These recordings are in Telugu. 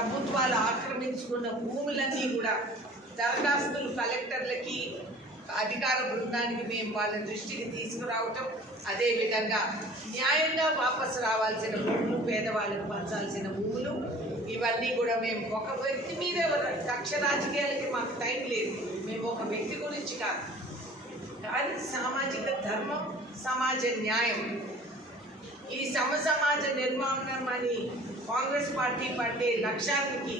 ప్రభుత్వాలు ఆక్రమించుకున్న భూములన్నీ కూడా దరఖాస్తులు కలెక్టర్లకి అధికార బృందానికి మేము వాళ్ళ దృష్టికి తీసుకురావటం అదేవిధంగా న్యాయంగా వాపసు రావాల్సిన భూములు పేదవాళ్ళకు పంచాల్సిన భూములు ఇవన్నీ కూడా మేము ఒక వ్యక్తి మీదే కక్ష రాజకీయాలకి మాకు టైం లేదు. మేము ఒక వ్యక్తి గురించి కాదు. కానీ సామాజిక ధర్మం సమాజ న్యాయం. ఈ సమసమాజ నిర్మాణం అని కాంగ్రెస్ పార్టీ పట్టే లక్ష్యానికి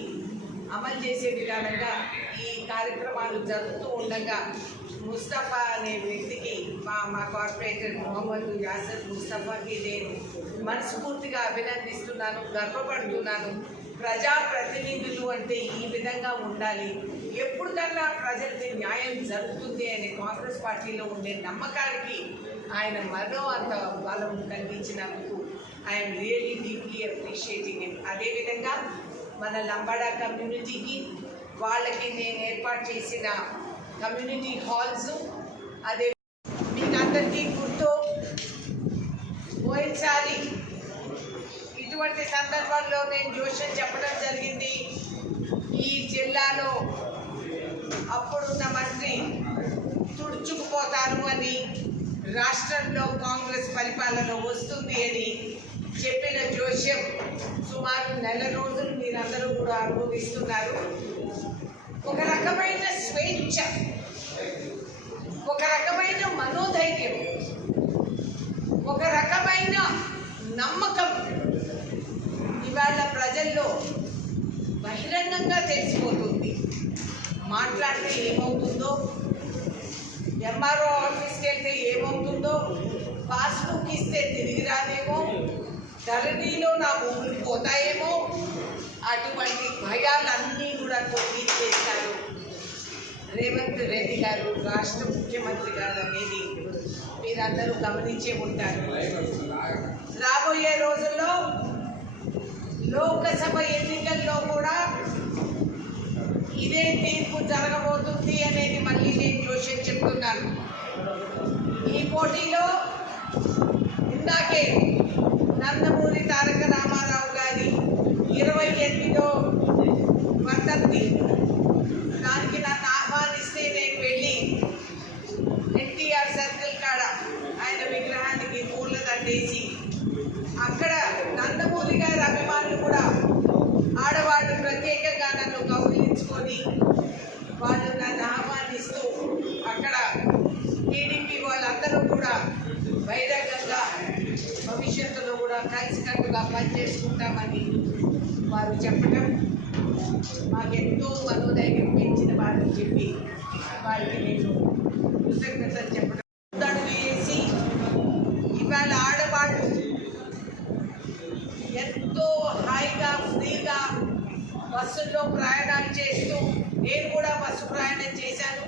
అమలు చేసే విధానంగా ఈ కార్యక్రమాలు జరుగుతూ ఉండగా ముస్తఫా అనే వ్యక్తికి మా మా కార్పొరేటర్ మొహమ్మద్ యాసర్ ముస్తఫాకి నేను మనస్ఫూర్తిగా అభినందిస్తున్నాను గర్వపడుతున్నాను. ప్రజాప్రతినిధులు అంటే ఈ విధంగా ఉండాలి. ఎప్పుడుకల్లా ప్రజలకి న్యాయం జరుగుతుంది అనే కాంగ్రెస్ పార్టీలో ఉండే నమ్మకానికి ఆయన మరో అంత బలం కలిగించినందుకు I'm really deeply appreciating it అదేవిధంగా మన లంబాడా కమ్యూనిటీకి వాళ్ళకి నేను ఏర్పాటు చేసిన కమ్యూనిటీ హాల్స్ అదే మీకు అందరికీ గుర్తు పోయినసారి ఇటువంటి సందర్భాల్లో నేను జోషన్ చెప్పడం జరిగింది. పరిపాలన వస్తుంది అని చెప్పిన జోష్యం సుమారు నెల రోజులు మీరందరూ కూడా అనుభవిస్తున్నారు. ఒక రకమైన స్వేచ్ఛ ఒక రకమైన మనోధైర్యం ఒక రకమైన నమ్మకం ఇవాళ ప్రజల్లో బహిరంగంగా తెలిసిపోతుంది. మాట్లాడితే ఏమవుతుందో తిరిగి ధరణిలో నా భూములు పోతాయేమో? అటువంటి భయాలన్నీ కూడా తొలగించేశారు రేవంత్ రెడ్డి గారు రాష్ట్ర ముఖ్యమంత్రి గారు అనేది మీరందరూ గమనించే ఉంటారు. రాబోయే రోజుల్లో లోకసభ ఎన్నికల్లో కూడా ఇదే తీర్పు జరగబోతుంది అనేది మళ్ళీ నేను జోషి చెప్తున్నాను. ఈ పోటీలో ఇందాకే నందమూరి తారక రామారావు గారి ఇరవై ఎనిమిదో వర్ధంతి దానికి నన్ను ఆహ్వానిస్తే నేను వెళ్ళి ఎన్టీఆర్ సర్కిల్ కాడ ఆయన విగ్రహానికి పూల దండేసి అక్కడ నందమూరి గారి అభిమానులు కూడా ఆడవాళ్ళు ప్రత్యేకంగా నన్ను కౌగిలించుకొని వాళ్ళు నన్ను ఆహ్వానిస్తూ అక్కడ టీడీపీ వాళ్ళందరూ కూడా బహిరంగంగా భవిష్యత్తులో కూడా కలిసికట్టుగా పనిచేసుకుంటామని వారు చెప్పడం మాకెంతో మనోధైర్యం పెంచిన వారని చెప్పి వారికి నేను కృతజ్ఞతలు చెప్పడం. అడుగు వేసి ఇవాళ ఆడవాళ్ళు ఎంతో హాయిగా ఫ్రీగా బస్సుల్లో ప్రయాణాలు చేస్తూ నేను కూడా బస్సు ప్రయాణం చేశాను.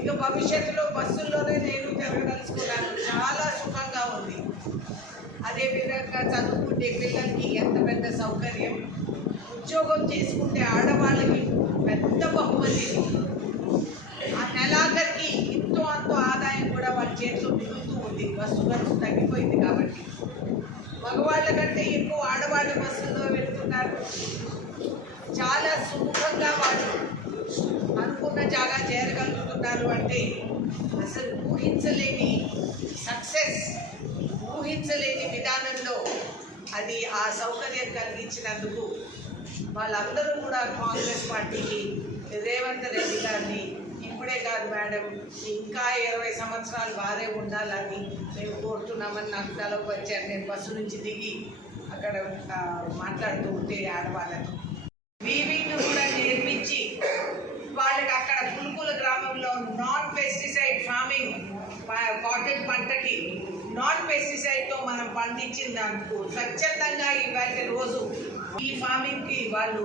ఇక భవిష్యత్తులో బస్సుల్లోనే నేను తిరగదలుచుకున్నాను. చాలా సుఖంగా ఉంది. అదేవిధంగా చదువుకుంటే పిల్లలకి ఎంత పెద్ద సౌకర్యం? ఉద్యోగం చేసుకుంటే ఆడవాళ్ళకి పెద్ద బహుమతి. ఆ నెలాఖరికి ఇంతో అంతో ఆదాయం కూడా వాళ్ళ చేతిలో మిగులుతూ ఉంది. బస్సు ఖర్చు తగ్గిపోయింది కాబట్టి. మగవాళ్ళ కంటే ఎక్కువ ఆడవాళ్ళ బస్సులో వెళ్తున్నారు. చాలా అనుకున్న జాగా చేరగలుగుతున్నారు అంటే అసలు ఊహించలేని సక్సెస్ ఊహించలేని విధానంలో అది ఆ సౌకర్యం కలిగించినందుకు వాళ్ళందరూ కూడా కాంగ్రెస్ పార్టీకి రేవంత్ రెడ్డి గారిని ఇప్పుడే కాదు మేడం ఇంకా ఇరవై సంవత్సరాలు వారే ఉండాలని మేము కోరుతున్నామని నాకు తలకు వచ్చారు. నేను బస్సు నుంచి దిగి అక్కడ మాట్లాడుతూ ఉంటే ఆడవాళ్ళతో వీవింగ్ కూడా నేర్పించి వాళ్ళకి అక్కడ పులుపుల గ్రామంలో నాన్ పెస్టిసైడ్ ఫార్మింగ్ కాటన్ పంటకి నాన్ పెస్టిసైడ్తో మనం పండించిన దానికి స్వచ్ఛందంగా ఇవాళ రోజు ఈ ఫార్మింగ్కి వాళ్ళు